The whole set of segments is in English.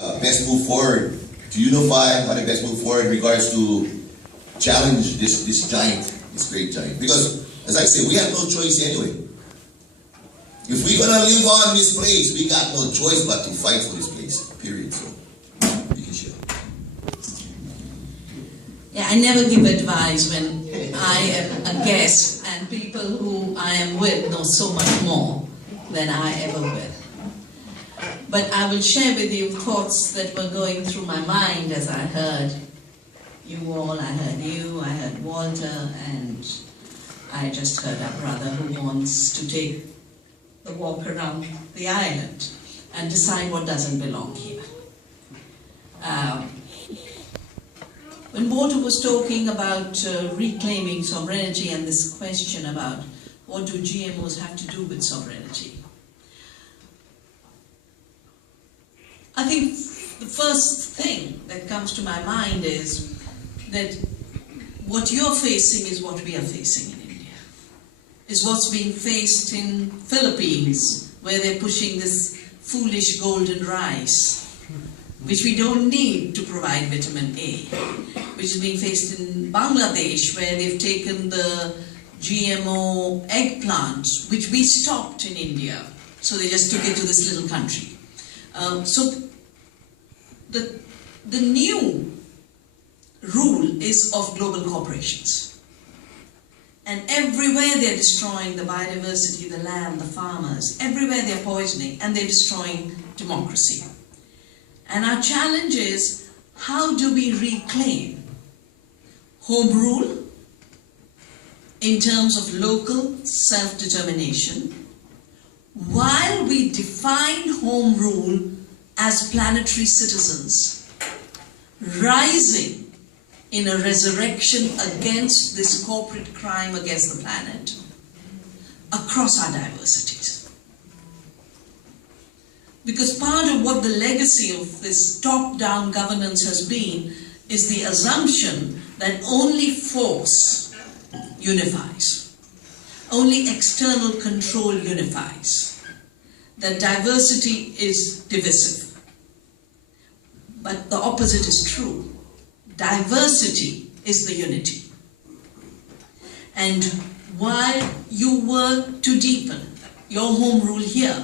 Best move forward to unify, how to best move forward in regards to challenge this giant, this great giant. Because, as I say, we have no choice anyway. If we're gonna live on this place, we got no choice but to fight for this place. Period. So, you can share. Yeah, I never give advice when I am a guest, and people who I am with know so much more than I ever will. But I will share with you thoughts that were going through my mind as I heard you all. I heard you, I heard Walter, and I just heard our brother who wants to take the walk around the island and decide what doesn't belong here. When Walter was talking about reclaiming sovereignty and this question about what do GMOs have to do with sovereignty, I think the first thing that comes to my mind is that what you're facing is what we are facing in India. Is what's being faced in Philippines, where they're pushing this foolish golden rice, which we don't need to provide vitamin A, which is being faced in Bangladesh, where they've taken the GMO eggplant, which we stopped in India, so they just took it to this little country. So the new rule is of global corporations. And everywhere they're destroying the biodiversity, the land, the farmers, everywhere they're poisoning and they're destroying democracy. And our challenge is, how do we reclaim home rule in terms of local self-determination, while we define home rule as planetary citizens, rising in a resurrection against this corporate crime against the planet, across our diversities. Because part of what the legacy of this top-down governance has been is the assumption that only force unifies, only external control unifies, that diversity is divisive. But the opposite is true. Diversity is the unity. And while you work to deepen your home rule here,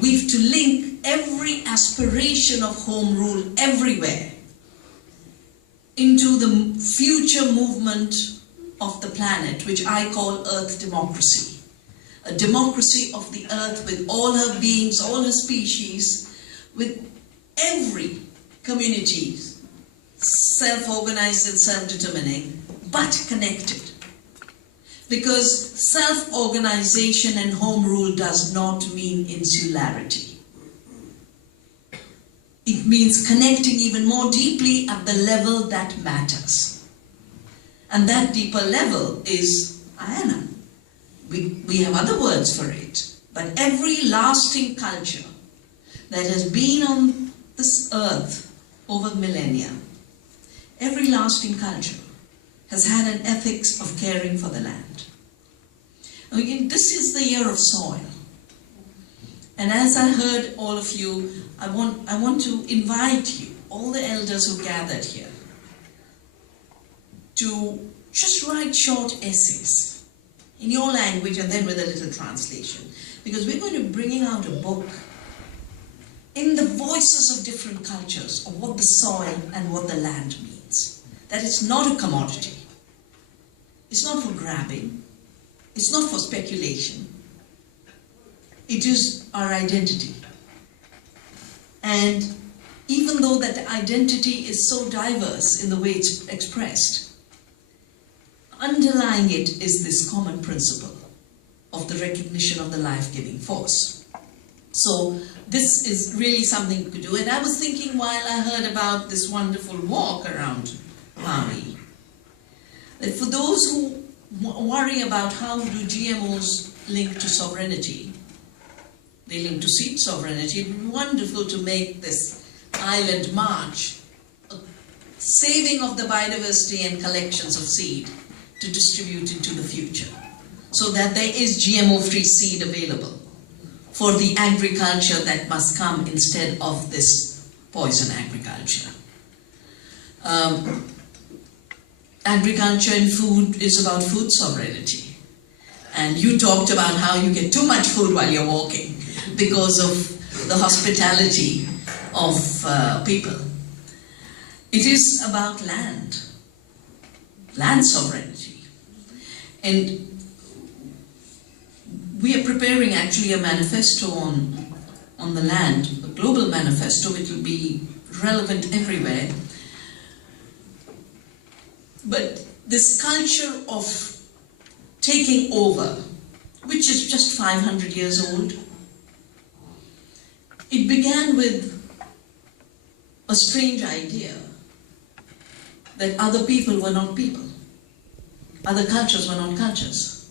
we've to link every aspiration of home rule everywhere into the future movement of the planet, which I call Earth democracy. A democracy of the Earth with all her beings, all her species, with every community self-organized and self-determining, but connected. Because self-organization and home rule does not mean insularity. It means connecting even more deeply at the level that matters. And that deeper level is ayana. We have other words for it, but every lasting culture that has been on this earth over millennia, every lasting culture has had an ethics of caring for the land. Again, this is the year of soil. And as I heard all of you, I want to invite you, all the elders who gathered here, to just write short essays in your language and then with a little translation. Because we're going to be bringing out a book in the voices of different cultures of what the soil and what the land means. That it's not a commodity. It's not for grabbing. It's not for speculation. It is our identity. And even though that identity is so diverse in the way it's expressed, underlying it is this common principle of the recognition of the life-giving force. So this is really something we could do. And I was thinking while I heard about this wonderful walk around Maui, that for those who worry about how do GMOs link to sovereignty, they link to seed sovereignty, it would be wonderful to make this island march a saving of the biodiversity and collections of seed to distribute into the future, so that there is GMO-free seed available for the agriculture that must come instead of this poison agriculture. Agriculture and food is about food sovereignty. And you talked about how you get too much food while you're walking because of the hospitality of people. It is about land sovereignty. And we are preparing actually a manifesto on the land, a global manifesto. It will be relevant everywhere. But this culture of taking over, which is just 500 years old, it began with a strange idea that other people were not people, other cultures were not cultures,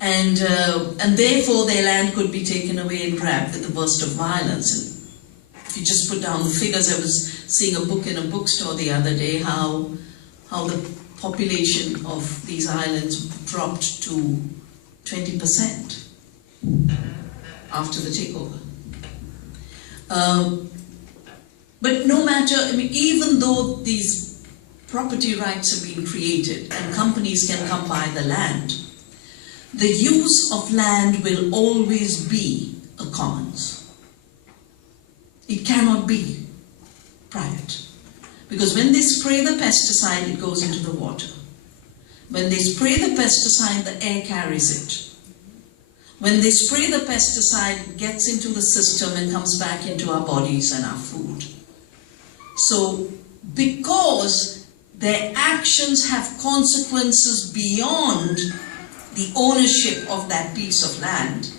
and therefore their land could be taken away and grabbed with the burst of violence. And if you just put down the figures, I was seeing a book in a bookstore the other day, how the population of these islands dropped to 20% after the takeover. But no matter, I mean, even though these property rights have been created and companies can come by the land, the use of land will always be a commons. It cannot be private. Because when they spray the pesticide, it goes into the water. When they spray the pesticide, the air carries it. When they spray the pesticide, it gets into the system and comes back into our bodies and our food. So, because their actions have consequences beyond the ownership of that piece of land,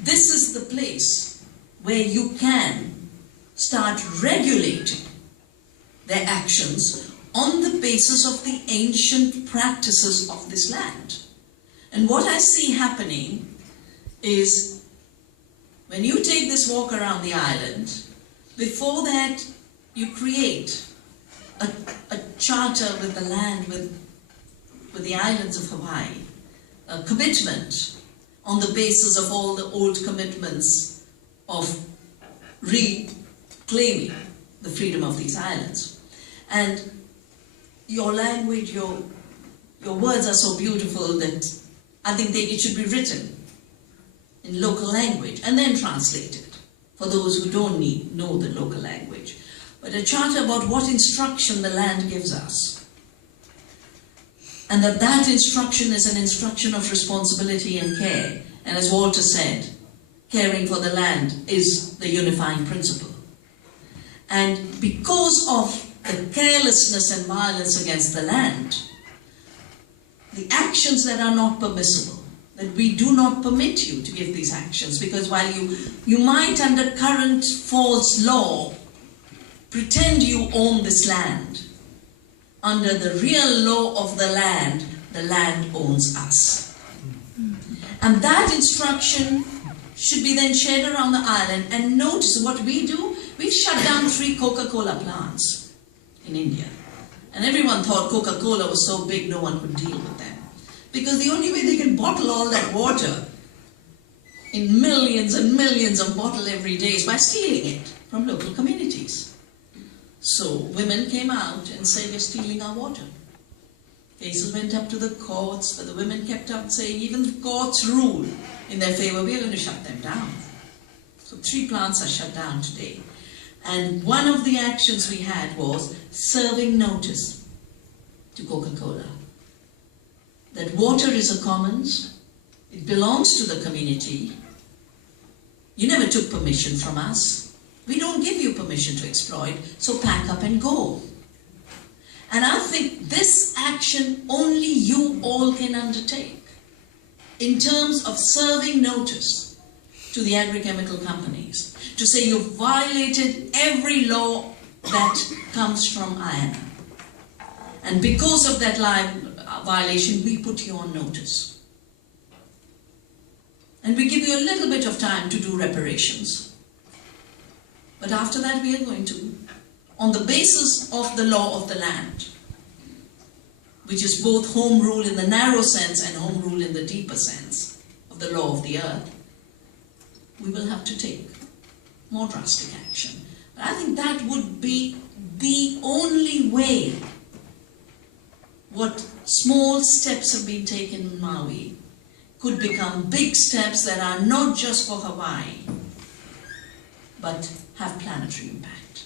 this is the place where you can start regulating their actions on the basis of the ancient practices of this land. And what I see happening is, when you take this walk around the island, before that you create a charter with the land, with the islands of Hawaii, a commitment on the basis of all the old commitments of reclaiming the freedom of these islands. And your language, your words are so beautiful that I think it should be written in local language and then translated for those who don't know the local language. But a charter about what instruction the land gives us. And that instruction is an instruction of responsibility and care. And as Walter said, caring for the land is the unifying principle. And because of the carelessness and violence against the land, the actions that are not permissible, that we do not permit you to give these actions, because while you might under current false law pretend you own this land, under the real law of the land owns us. And that instruction should be then shared around the island. And notice what we do, we shut down 3 Coca-Cola plants in India. And everyone thought Coca-Cola was so big no one could deal with them. Because the only way they can bottle all that water in millions and millions of bottles every day is by stealing it from local communities. So women came out and said, "You're stealing our water." Cases went up to the courts, but the women kept up saying, even the courts rule in their favor, we are going to shut them down. So 3 plants are shut down today. And one of the actions we had was serving notice to Coca-Cola that water is a commons, it belongs to the community. You never took permission from us. We don't give you permission to exploit, so pack up and go. And I think this action only you all can undertake in terms of serving notice to the agrochemical companies, to say you've violated every law that comes from IANA. And because of that violation, we put you on notice. And we give you a little bit of time to do reparations. But after that, we are going to, on the basis of the law of the land, which is both home rule in the narrow sense and home rule in the deeper sense of the law of the earth, we will have to take more drastic action. But I think that would be the only way. What small steps have been taken in Maui could become big steps that are not just for Hawaii, but have planetary impact.